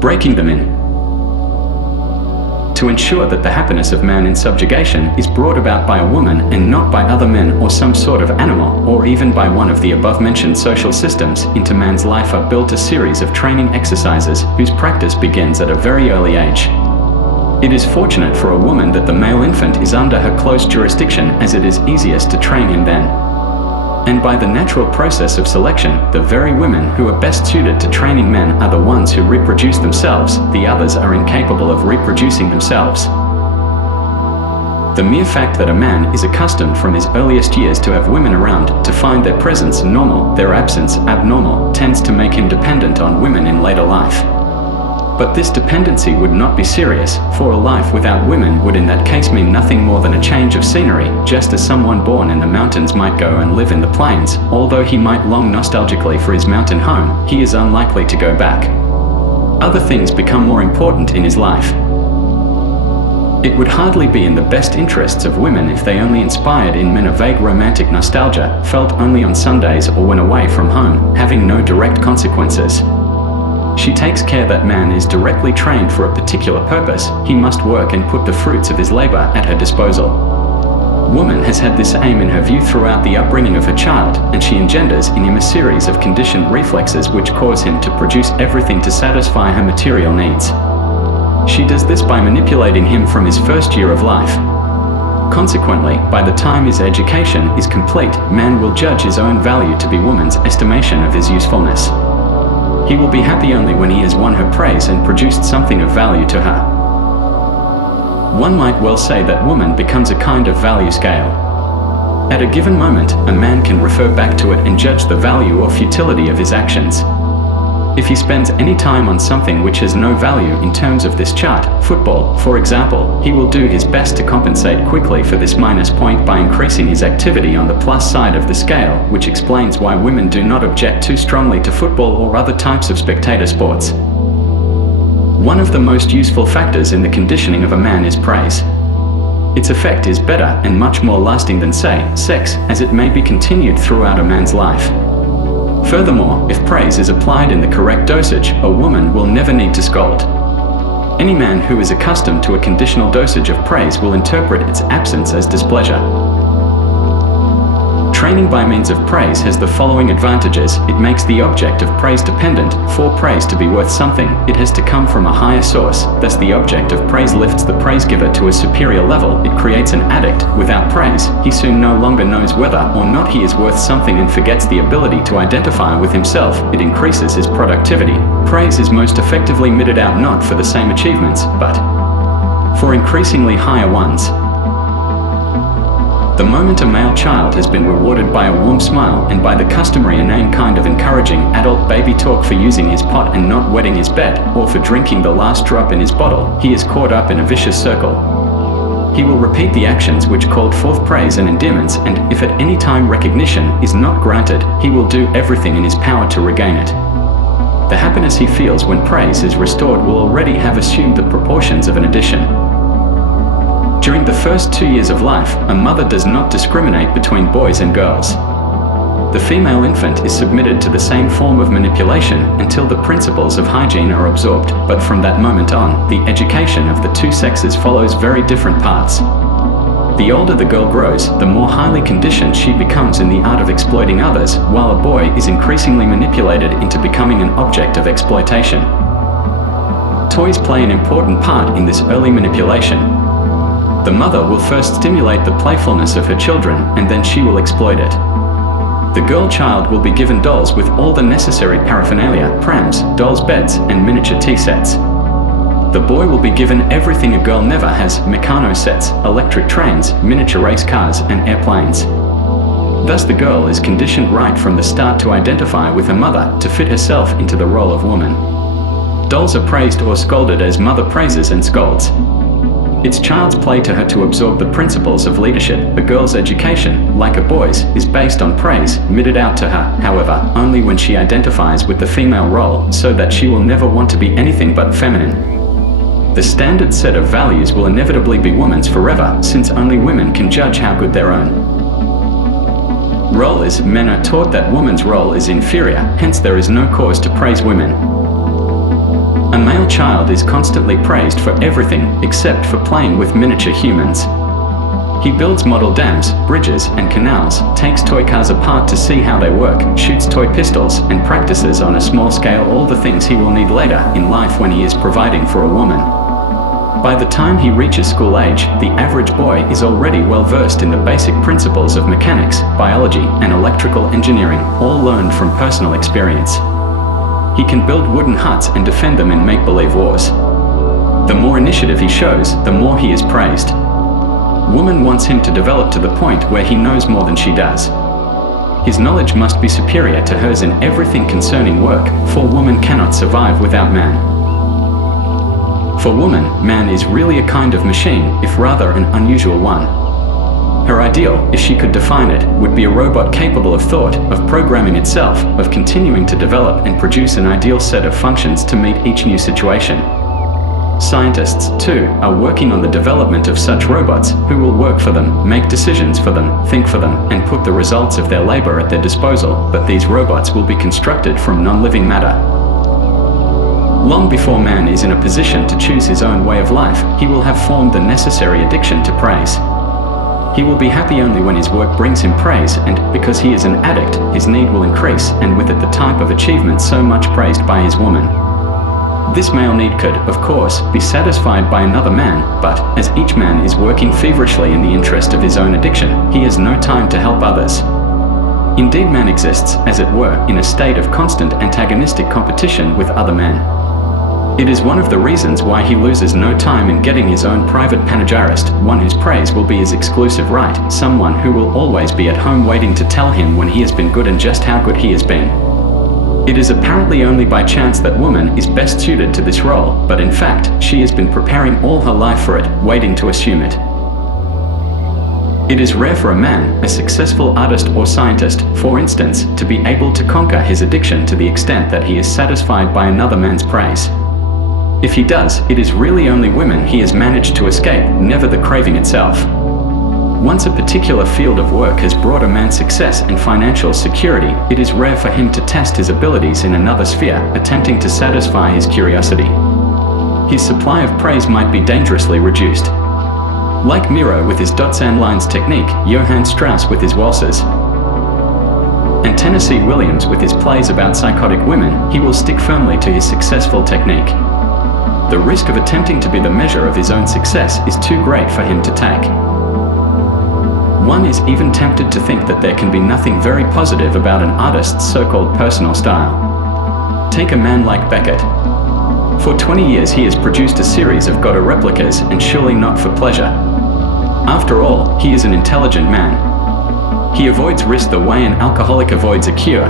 breaking them in. To ensure that the happiness of man in subjugation is brought about by a woman and not by other men or some sort of animal, or even by one of the above-mentioned social systems, into man's life are built a series of training exercises whose practice begins at a very early age. It is fortunate for a woman that the male infant is under her close jurisdiction, as it is easiest to train him then. And by the natural process of selection, the very women who are best suited to training men are the ones who reproduce themselves, the others are incapable of reproducing themselves. The mere fact that a man is accustomed from his earliest years to have women around, to find their presence normal, their absence abnormal, tends to make him dependent on women in later life. But this dependency would not be serious, for a life without women would in that case mean nothing more than a change of scenery, just as someone born in the mountains might go and live in the plains. Although he might long nostalgically for his mountain home, he is unlikely to go back. Other things become more important in his life. It would hardly be in the best interests of women if they only inspired in men a vague romantic nostalgia, felt only on Sundays or when away from home, having no direct consequences. She takes care that man is directly trained for a particular purpose. He must work and put the fruits of his labor at her disposal. Woman has had this aim in her view throughout the upbringing of her child, and she engenders in him a series of conditioned reflexes which cause him to produce everything to satisfy her material needs. She does this by manipulating him from his first year of life. Consequently, by the time his education is complete, man will judge his own value to be woman's estimation of his usefulness. He will be happy only when he has won her praise and produced something of value to her. One might well say that woman becomes a kind of value scale. At a given moment, a man can refer back to it and judge the value or futility of his actions. If he spends any time on something which has no value in terms of this chart, football, for example, he will do his best to compensate quickly for this minus point by increasing his activity on the plus side of the scale, which explains why women do not object too strongly to football or other types of spectator sports. One of the most useful factors in the conditioning of a man is praise. Its effect is better and much more lasting than, say, sex, as it may be continued throughout a man's life. Furthermore, if praise is applied in the correct dosage, a woman will never need to scold. Any man who is accustomed to a conditional dosage of praise will interpret its absence as displeasure. Training by means of praise has the following advantages. It makes the object of praise dependent. For praise to be worth something, it has to come from a higher source. Thus the object of praise lifts the praise giver to a superior level. It creates an addict. Without praise, he soon no longer knows whether or not he is worth something and forgets the ability to identify with himself. It increases his productivity. Praise is most effectively meted out not for the same achievements, but for increasingly higher ones. The moment a male child has been rewarded by a warm smile and by the customary inane kind of encouraging adult baby talk for using his pot and not wetting his bed, or for drinking the last drop in his bottle, he is caught up in a vicious circle. He will repeat the actions which called forth praise and endearments, and if at any time recognition is not granted, he will do everything in his power to regain it. The happiness he feels when praise is restored will already have assumed the proportions of an addition. During the first 2 years of life, a mother does not discriminate between boys and girls. The female infant is submitted to the same form of manipulation until the principles of hygiene are absorbed, but from that moment on, the education of the two sexes follows very different paths. The older the girl grows, the more highly conditioned she becomes in the art of exploiting others, while a boy is increasingly manipulated into becoming an object of exploitation. Toys play an important part in this early manipulation. The mother will first stimulate the playfulness of her children, and then she will exploit it. The girl child will be given dolls with all the necessary paraphernalia, prams, dolls' beds, and miniature tea sets. The boy will be given everything a girl never has: Meccano sets, electric trains, miniature race cars, and airplanes. Thus the girl is conditioned right from the start to identify with her mother, to fit herself into the role of woman. Dolls are praised or scolded as mother praises and scolds. It's child's play to her to absorb the principles of leadership. A girl's education, like a boy's, is based on praise, meted out to her, however, only when she identifies with the female role, so that she will never want to be anything but feminine. The standard set of values will inevitably be woman's forever, since only women can judge how good their own role is. Men are taught that woman's role is inferior, hence there is no cause to praise women. A male child is constantly praised for everything except for playing with miniature humans. He builds model dams, bridges, and canals, takes toy cars apart to see how they work, shoots toy pistols, and practices on a small scale all the things he will need later in life when he is providing for a woman. By the time he reaches school age, the average boy is already well versed in the basic principles of mechanics, biology, and electrical engineering, all learned from personal experience. He can build wooden huts and defend them in make-believe wars. The more initiative he shows, the more he is praised. Woman wants him to develop to the point where he knows more than she does. His knowledge must be superior to hers in everything concerning work, for woman cannot survive without man. For woman, man is really a kind of machine, if rather an unusual one. Her ideal, if she could define it, would be a robot capable of thought, of programming itself, of continuing to develop and produce an ideal set of functions to meet each new situation. Scientists, too, are working on the development of such robots, who will work for them, make decisions for them, think for them, and put the results of their labor at their disposal, but these robots will be constructed from non-living matter. Long before man is in a position to choose his own way of life, he will have formed the necessary addiction to praise. He will be happy only when his work brings him praise, and, because he is an addict, his need will increase, and with it the type of achievement so much praised by his woman. This male need could, of course, be satisfied by another man, but, as each man is working feverishly in the interest of his own addiction, he has no time to help others. Indeed, man exists, as it were, in a state of constant antagonistic competition with other men. It is one of the reasons why he loses no time in getting his own private panegyrist, one whose praise will be his exclusive right, someone who will always be at home waiting to tell him when he has been good and just how good he has been. It is apparently only by chance that woman is best suited to this role, but in fact, she has been preparing all her life for it, waiting to assume it. It is rare for a man, a successful artist or scientist, for instance, to be able to conquer his addiction to the extent that he is satisfied by another man's praise. If he does, it is really only women he has managed to escape, never the craving itself. Once a particular field of work has brought a man success and financial security, it is rare for him to test his abilities in another sphere, attempting to satisfy his curiosity. His supply of praise might be dangerously reduced. Like Miro with his dots and lines technique, Johann Strauss with his waltzes, and Tennessee Williams with his plays about psychotic women, he will stick firmly to his successful technique. The risk of attempting to be the measure of his own success is too great for him to take. One is even tempted to think that there can be nothing very positive about an artist's so-called personal style. Take a man like Beckett. For 20 years he has produced a series of Godot replicas, and surely not for pleasure. After all, he is an intelligent man. He avoids risk the way an alcoholic avoids a cure.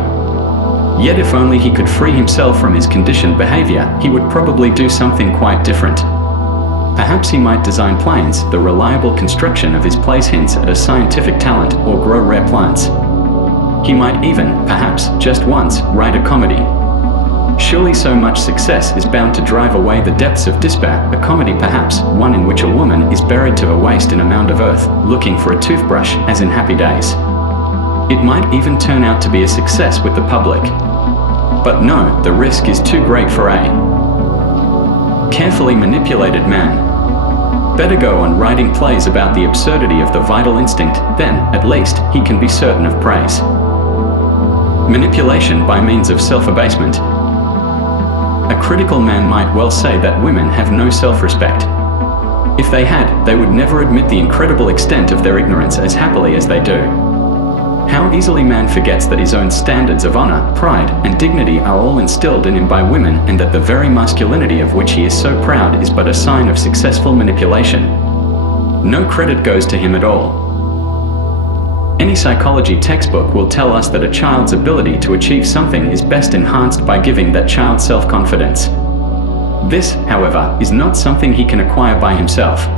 Yet if only he could free himself from his conditioned behavior, he would probably do something quite different. Perhaps he might design planes, the reliable construction of his plays hints at a scientific talent, or grow rare plants. He might even, perhaps, just once, write a comedy. Surely so much success is bound to drive away the depths of despair, a comedy perhaps, one in which a woman is buried to her waist in a mound of earth, looking for a toothbrush, as in Happy Days. It might even turn out to be a success with the public. But no, the risk is too great for a carefully manipulated man. Better go on writing plays about the absurdity of the vital instinct, then, at least, he can be certain of praise. Manipulation by means of self-abasement. A critical man might well say that women have no self-respect. If they had, they would never admit the incredible extent of their ignorance as happily as they do. How easily man forgets that his own standards of honor, pride, and dignity are all instilled in him by women, and that the very masculinity of which he is so proud is but a sign of successful manipulation. No credit goes to him at all. Any psychology textbook will tell us that a child's ability to achieve something is best enhanced by giving that child self-confidence. This, however, is not something he can acquire by himself.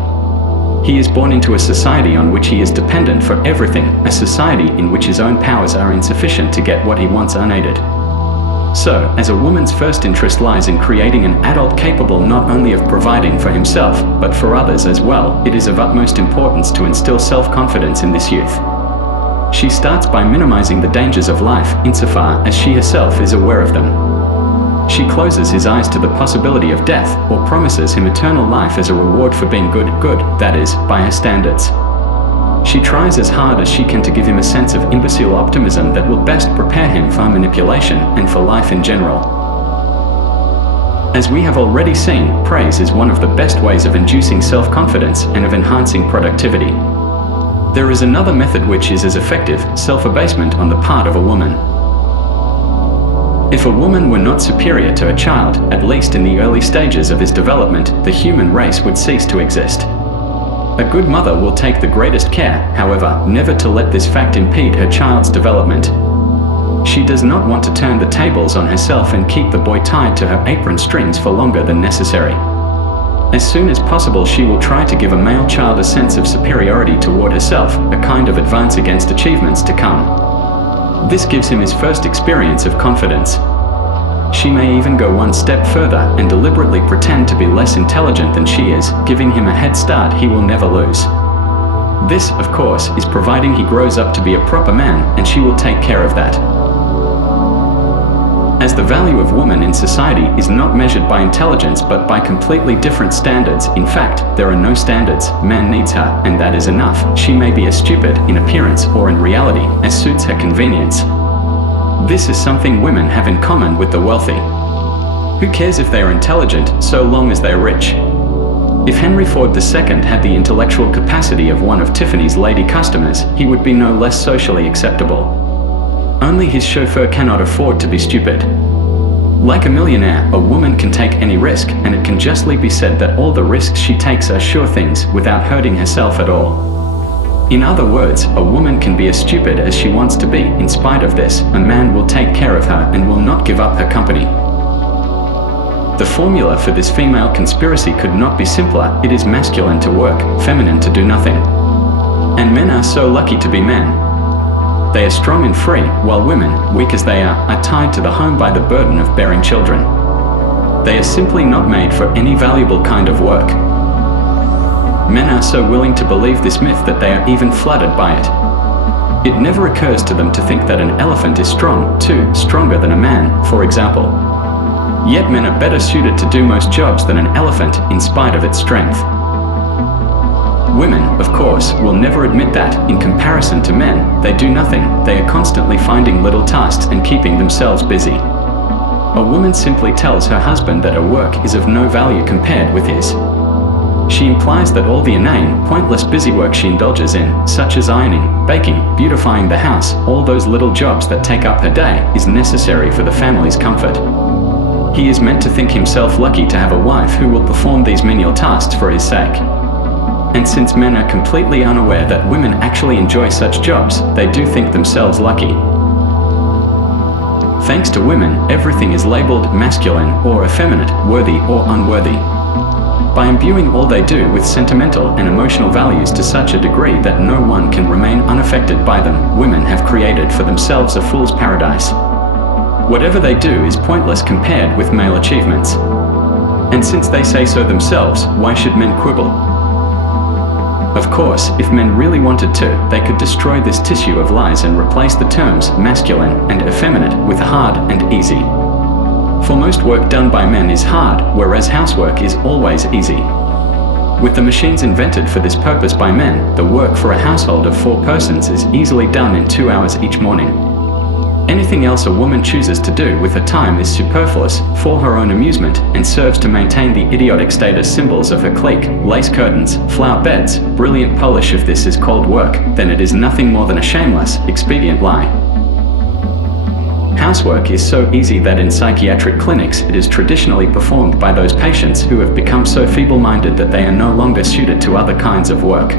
He is born into a society on which he is dependent for everything, a society in which his own powers are insufficient to get what he wants unaided. So, as a woman's first interest lies in creating an adult capable not only of providing for himself, but for others as well, it is of utmost importance to instill self-confidence in this youth. She starts by minimizing the dangers of life, insofar as she herself is aware of them. She closes his eyes to the possibility of death, or promises him eternal life as a reward for being good, that is, by her standards. She tries as hard as she can to give him a sense of imbecile optimism that will best prepare him for manipulation and for life in general. As we have already seen, praise is one of the best ways of inducing self-confidence and of enhancing productivity. There is another method which is as effective, self-abasement on the part of a woman. If a woman were not superior to a child, at least in the early stages of his development, the human race would cease to exist. A good mother will take the greatest care, however, never to let this fact impede her child's development. She does not want to turn the tables on herself and keep the boy tied to her apron strings for longer than necessary. As soon as possible, she will try to give a male child a sense of superiority toward herself, a kind of advance against achievements to come. This gives him his first experience of confidence. She may even go one step further and deliberately pretend to be less intelligent than she is, giving him a head start he will never lose. This, of course, is providing he grows up to be a proper man, and she will take care of that. As the value of woman in society is not measured by intelligence but by completely different standards, in fact, there are no standards, man needs her, and that is enough. She may be as stupid in appearance or in reality as suits her convenience. This is something women have in common with the wealthy. Who cares if they are intelligent, so long as they are rich? If Henry Ford II had the intellectual capacity of one of Tiffany's lady customers, he would be no less socially acceptable. Only his chauffeur cannot afford to be stupid. Like a millionaire, a woman can take any risk, and it can justly be said that all the risks she takes are sure things, without hurting herself at all. In other words, a woman can be as stupid as she wants to be. In spite of this, a man will take care of her and will not give up her company. The formula for this female conspiracy could not be simpler. It is masculine to work, feminine to do nothing. And men are so lucky to be men. They are strong and free, while women, weak as they are tied to the home by the burden of bearing children. They are simply not made for any valuable kind of work. Men are so willing to believe this myth that they are even flattered by it. It never occurs to them to think that an elephant is strong, too, stronger than a man, for example. Yet men are better suited to do most jobs than an elephant, in spite of its strength. Women, of course, will never admit that, in comparison to men, they do nothing. They are constantly finding little tasks and keeping themselves busy. A woman simply tells her husband that her work is of no value compared with his. She implies that all the inane, pointless busywork she indulges in, such as ironing, baking, beautifying the house, all those little jobs that take up her day, is necessary for the family's comfort. He is meant to think himself lucky to have a wife who will perform these menial tasks for his sake. And since men are completely unaware that women actually enjoy such jobs, they do think themselves lucky. Thanks to women, everything is labeled masculine or effeminate, worthy or unworthy. By imbuing all they do with sentimental and emotional values to such a degree that no one can remain unaffected by them, women have created for themselves a fool's paradise. Whatever they do is pointless compared with male achievements. And since they say so themselves, why should men quibble? Of course, if men really wanted to, they could destroy this tissue of lies and replace the terms masculine and effeminate with hard and easy. For most work done by men is hard, whereas housework is always easy. With the machines invented for this purpose by men, the work for a household of 4 persons is easily done in 2 hours each morning. Anything else a woman chooses to do with her time is superfluous, for her own amusement, and serves to maintain the idiotic status symbols of her clique: lace curtains, flower beds, brilliant polish. If this is called work, then it is nothing more than a shameless, expedient lie. Housework is so easy that in psychiatric clinics it is traditionally performed by those patients who have become so feeble-minded that they are no longer suited to other kinds of work.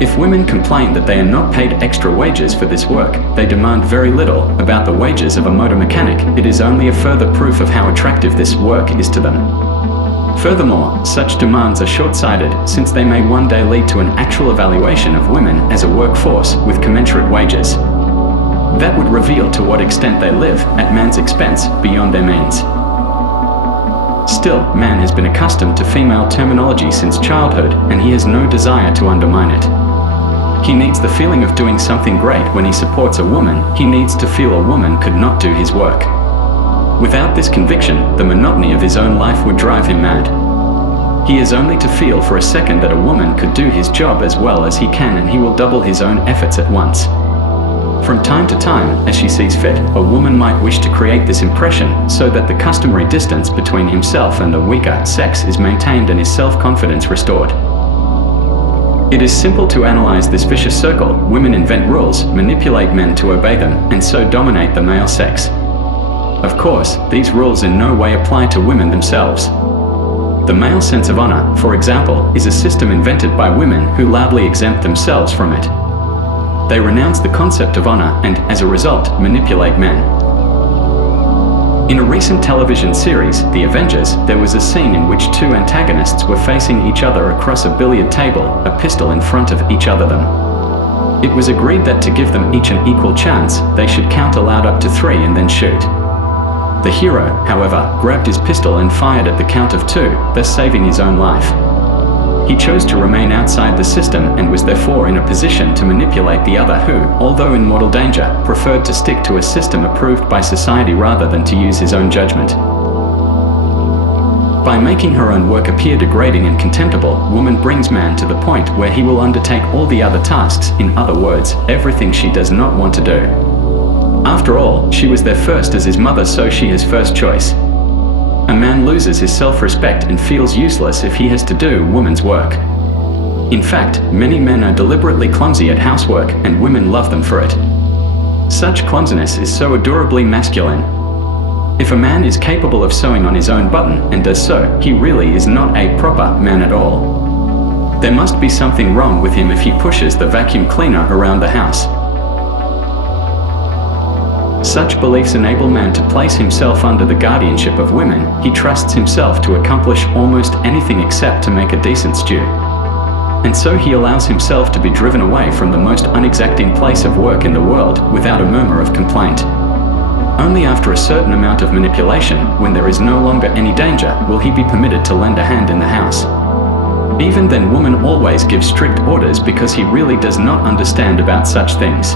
If women complain that they are not paid extra wages for this work, they demand very little. About the wages of a motor mechanic, it is only a further proof of how attractive this work is to them. Furthermore, such demands are short-sighted, since they may one day lead to an actual evaluation of women as a workforce with commensurate wages. That would reveal to what extent they live, at man's expense, beyond their means. Still, man has been accustomed to female terminology since childhood, and he has no desire to undermine it. He needs the feeling of doing something great when he supports a woman. He needs to feel a woman could not do his work. Without this conviction, the monotony of his own life would drive him mad. He is only to feel for a second that a woman could do his job as well as he can, and he will double his own efforts at once. From time to time, as she sees fit, a woman might wish to create this impression so that the customary distance between himself and the weaker sex is maintained and his self-confidence restored. It is simple to analyze this vicious circle. Women invent rules, manipulate men to obey them, and so dominate the male sex. Of course, these rules in no way apply to women themselves. The male sense of honor, for example, is a system invented by women who loudly exempt themselves from it. They renounce the concept of honor and, as a result, manipulate men. In a recent television series, The Avengers, there was a scene in which two antagonists were facing each other across a billiard table, a pistol in front of each other them. It was agreed that to give them each an equal chance, they should count aloud up to 3 and then shoot. The hero, however, grabbed his pistol and fired at the count of 2, thus saving his own life. He chose to remain outside the system and was therefore in a position to manipulate the other who, although in mortal danger, preferred to stick to a system approved by society rather than to use his own judgment. By making her own work appear degrading and contemptible, woman brings man to the point where he will undertake all the other tasks, in other words, everything she does not want to do. After all, she was there first as his mother, so she is first choice. A man loses his self-respect and feels useless if he has to do woman's work. In fact, many men are deliberately clumsy at housework, and women love them for it. Such clumsiness is so adorably masculine. If a man is capable of sewing on his own button and does so, he really is not a proper man at all. There must be something wrong with him if he pushes the vacuum cleaner around the house. Such beliefs enable man to place himself under the guardianship of women. He trusts himself to accomplish almost anything except to make a decent stew. And so he allows himself to be driven away from the most unexacting place of work in the world without a murmur of complaint. Only after a certain amount of manipulation, when there is no longer any danger, will he be permitted to lend a hand in the house. Even then, woman always gives strict orders because he really does not understand about such things.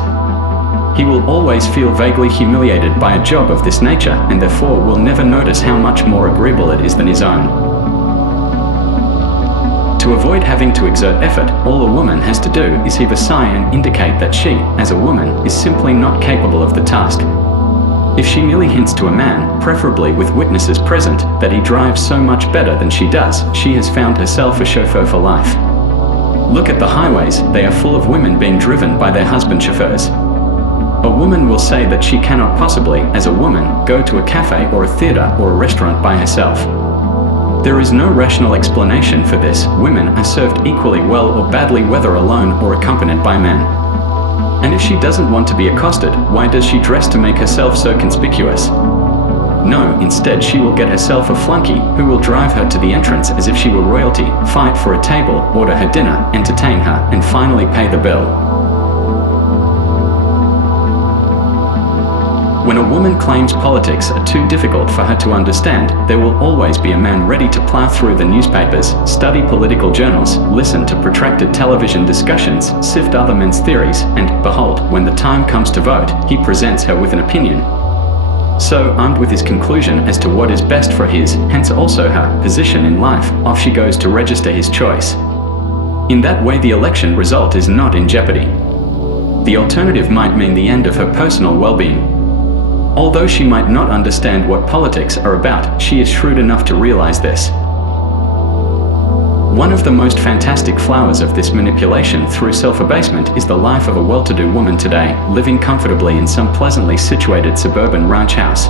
He will always feel vaguely humiliated by a job of this nature, and therefore will never notice how much more agreeable it is than his own. To avoid having to exert effort, all a woman has to do is heave a sigh and indicate that she, as a woman, is simply not capable of the task. If she merely hints to a man, preferably with witnesses present, that he drives so much better than she does, she has found herself a chauffeur for life. Look at the highways, they are full of women being driven by their husband chauffeurs. A woman will say that she cannot possibly, as a woman, go to a cafe or a theater or a restaurant by herself. There is no rational explanation for this. Women are served equally well or badly whether alone or accompanied by men. And if she doesn't want to be accosted, why does she dress to make herself so conspicuous? No, instead she will get herself a flunky who will drive her to the entrance as if she were royalty, fight for a table, order her dinner, entertain her, and finally pay the bill. When a woman claims politics are too difficult for her to understand, there will always be a man ready to plow through the newspapers, study political journals, listen to protracted television discussions, sift other men's theories, and, behold, when the time comes to vote, he presents her with an opinion. So, armed with his conclusion as to what is best for his, hence also her, position in life, off she goes to register his choice. In that way the election result is not in jeopardy. The alternative might mean the end of her personal well-being. Although she might not understand what politics are about, she is shrewd enough to realize this. One of the most fantastic flowers of this manipulation through self-abasement is the life of a well-to-do woman today, living comfortably in some pleasantly situated suburban ranch house.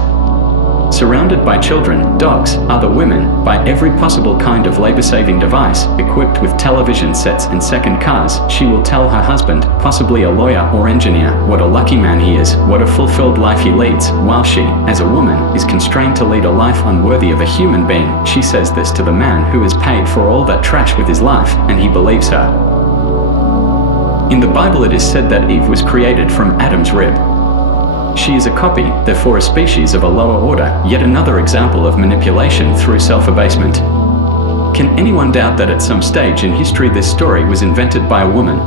Surrounded by children, dogs, other women, by every possible kind of labor-saving device, equipped with television sets and second cars, she will tell her husband, possibly a lawyer or engineer, what a lucky man he is, what a fulfilled life he leads, while she, as a woman, is constrained to lead a life unworthy of a human being. She says this to the man who has paid for all that trash with his life, and he believes her. In the Bible it is said that Eve was created from Adam's rib. She is a copy, therefore a species of a lower order, yet another example of manipulation through self-abasement. Can anyone doubt that at some stage in history this story was invented by a woman?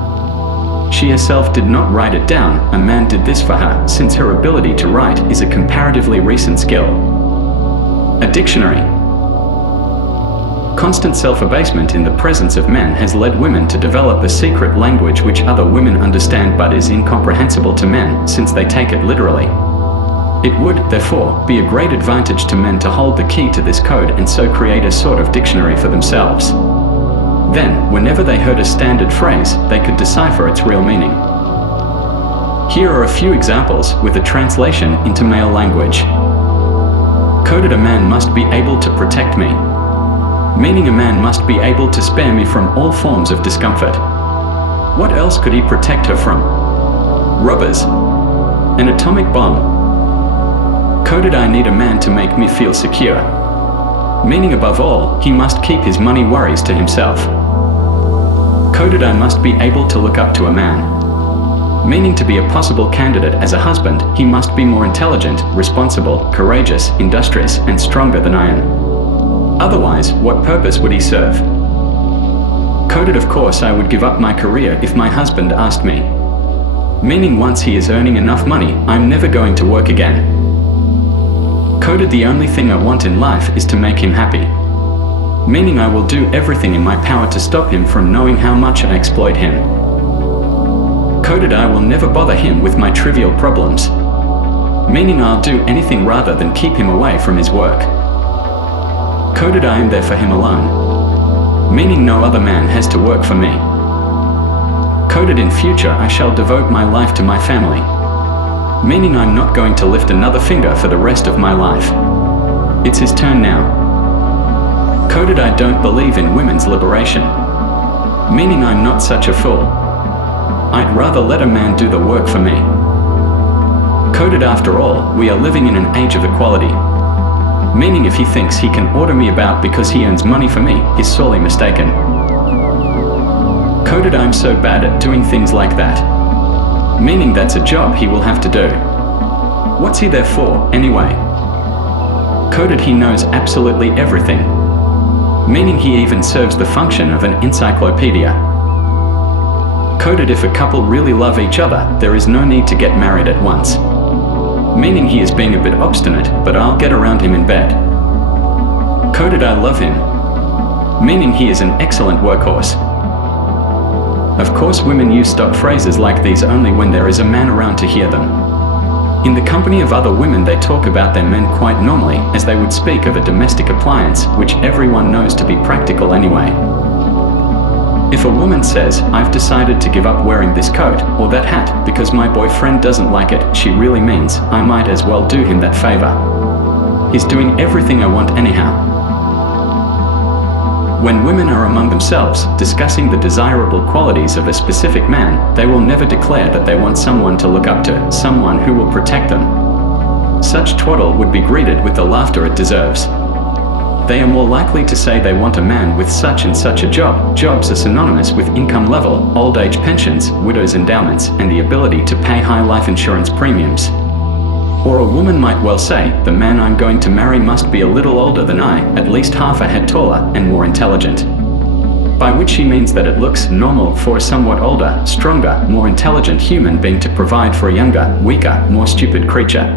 She herself did not write it down, a man did this for her, since her ability to write is a comparatively recent skill. A dictionary. Constant self-abasement in the presence of men has led women to develop a secret language which other women understand but is incomprehensible to men, since they take it literally. It would, therefore, be a great advantage to men to hold the key to this code and so create a sort of dictionary for themselves. Then, whenever they heard a standard phrase, they could decipher its real meaning. Here are a few examples with a translation into male language. Coded: a man must be able to protect me. Meaning a man must be able to spare me from all forms of discomfort. What else could he protect her from? Robbers. An atomic bomb. Coded: I need a man to make me feel secure. Meaning above all, he must keep his money worries to himself. Coded: I must be able to look up to a man. Meaning to be a possible candidate as a husband, he must be more intelligent, responsible, courageous, industrious, and stronger than I am. Otherwise, what purpose would he serve? Coded: of course I would give up my career if my husband asked me. Meaning once he is earning enough money, I'm never going to work again. Coded: the only thing I want in life is to make him happy. Meaning I will do everything in my power to stop him from knowing how much I exploit him. Coded: I will never bother him with my trivial problems. Meaning I'll do anything rather than keep him away from his work. Coded: I am there for him alone. Meaning no other man has to work for me. Coded: in future I shall devote my life to my family. Meaning I'm not going to lift another finger for the rest of my life. It's his turn now. Coded: I don't believe in women's liberation. Meaning I'm not such a fool. I'd rather let a man do the work for me. Coded: after all, we are living in an age of equality. Meaning if he thinks he can order me about because he earns money for me, he's sorely mistaken. Coded: I'm so bad at doing things like that. Meaning that's a job he will have to do. What's he there for, anyway? Coded: he knows absolutely everything. Meaning he even serves the function of an encyclopedia. Coded: if a couple really love each other, there is no need to get married at once. Meaning he is being a bit obstinate, but I'll get around him in bed. Coded: I love him. Meaning he is an excellent workhorse. Of course, women use stock phrases like these only when there is a man around to hear them. In the company of other women, they talk about their men quite normally, as they would speak of a domestic appliance, which everyone knows to be practical anyway. If a woman says, I've decided to give up wearing this coat or that hat because my boyfriend doesn't like it, she really means, I might as well do him that favor. He's doing everything I want anyhow. When women are among themselves, discussing the desirable qualities of a specific man, they will never declare that they want someone to look up to, someone who will protect them. Such twaddle would be greeted with the laughter it deserves. They are more likely to say they want a man with such and such a job. Jobs are synonymous with income level, old age pensions, widows' endowments, and the ability to pay high life insurance premiums. Or a woman might well say, the man I'm going to marry must be a little older than I, at least half a head taller, and more intelligent. By which she means that it looks normal for a somewhat older, stronger, more intelligent human being to provide for a younger, weaker, more stupid creature.